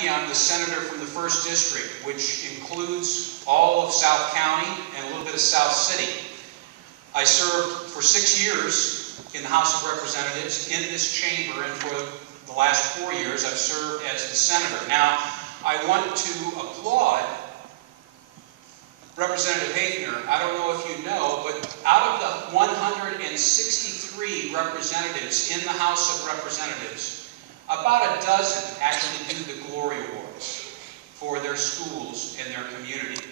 Lempke. I'm the senator from the 1st District, which includes all of South County and a little bit of South City. I served for 6 years in the House of Representatives in this chamber, and for the last 4 years I've served as the senator. Now, I want to applaud Representative Haefner. I don't know if you know, but out of the 163 representatives in the House of Representatives, about a dozen actually do the Glory Awards for their schools and their community.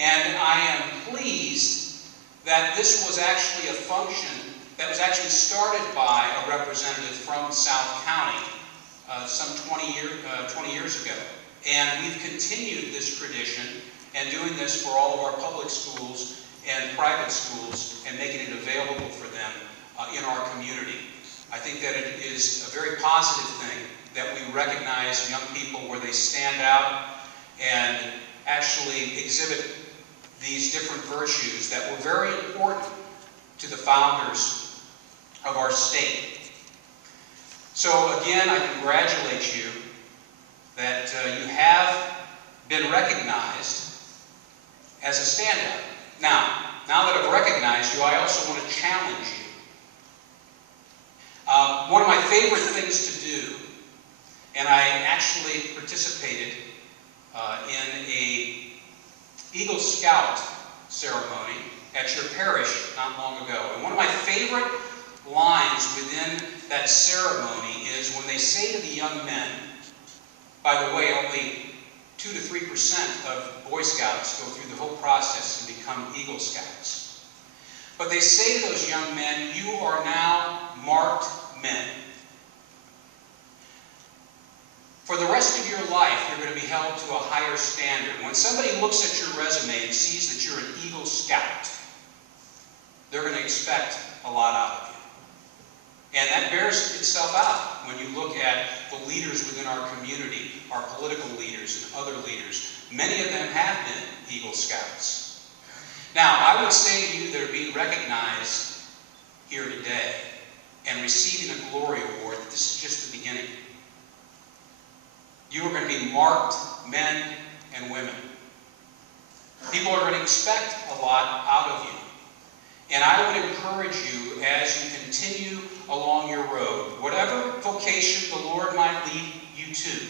And I am pleased that this was actually a function that was actually started by a representative from South County some 20 years ago. And we've continued this tradition and doing this for all of our public schools and private schools and making it available for them in our community. I think that it is a very positive thing that we recognize young people where they stand out and actually exhibit these different virtues that were very important to the founders of our state. So again, I congratulate you that you have been recognized as a standout. Now that I've recognized you, I also want to challenge you. One of my favorite things to do, and I actually participated in a Eagle Scout ceremony at your parish not long ago. And one of my favorite lines within that ceremony is when they say to the young men, by the way, only 2 to 3% of Boy Scouts go through the whole process and become Eagle Scouts. But they say to those young men, you are now marked men. For the rest of your life, you're going to be held to a higher standard. When somebody looks at your resume and sees that you're an Eagle Scout, they're going to expect a lot out of you. And that bears itself out when you look at the leaders within our community, our political leaders and other leaders. Many of them have been Eagle Scouts. Now, I would say to you that are being recognized here today and receiving a Glory Award, that this is just the beginning. You are going to be marked men and women. People are going to expect a lot out of you. And I would encourage you as you continue along your road, whatever vocation the Lord might lead you to,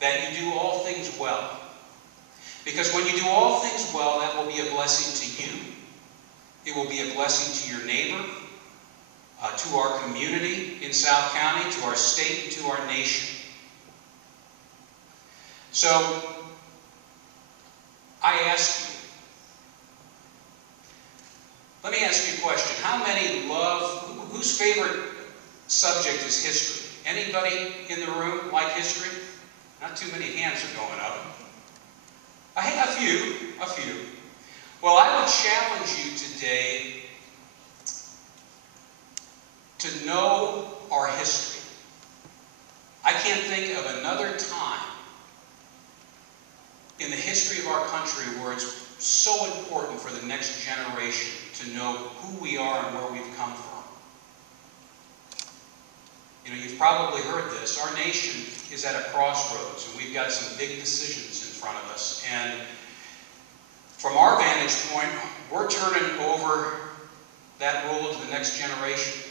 that you do all things well. Because when you do all things well, that will be a blessing to you. It will be a blessing to your neighbor, to our community in South County, to our state, and to our nation. So, I ask you, let me ask you a question. How many whose favorite subject is history? Anybody in the room like history? Not too many hands are going up. A few. Well, I would challenge you today to know our history. I can't think of another time in the history of our country where it's so important for the next generation to know who we are and where we've come from. You know, you've probably heard this. Our nation is at a crossroads, and we've got some big decisions in front of us. And from our vantage point, we're turning over that role to the next generation.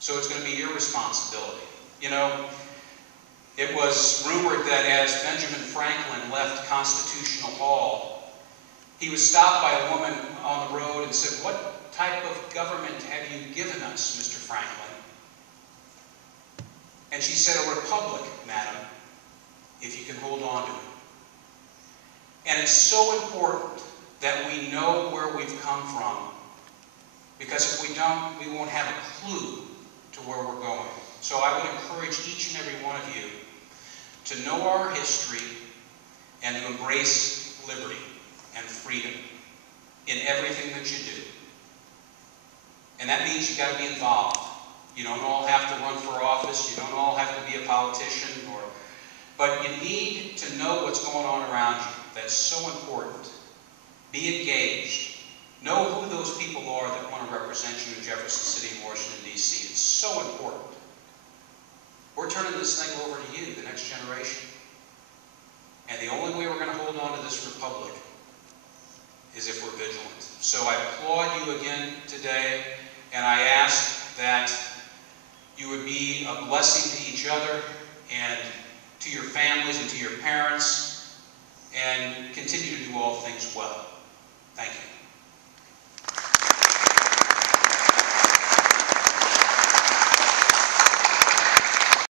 So it's going to be your responsibility. You know, it was rumored that as Benjamin Franklin left Constitutional Hall, he was stopped by a woman on the road and said, "What type of government have you given us, Mr. Franklin?" And she said, "A republic, madam, if you can hold on to it." And it's so important that we know where we've come from, because if we don't, we won't have a clue to where we're going. So I would encourage each and every one of you to know our history and to embrace liberty and freedom in everything that you do. And that means you've got to be involved. You don't all have to run for office. You don't all have to be a politician. But you need to know what's going on around you. That's so important. Be engaged. Know who those people are that want to represent you in Jefferson City, Washington, D.C. It's so important. We're turning this thing over to you, the next generation. So I applaud you again today, and I ask that you would be a blessing to each other and to your families and to your parents, and continue to do all things well. Thank you.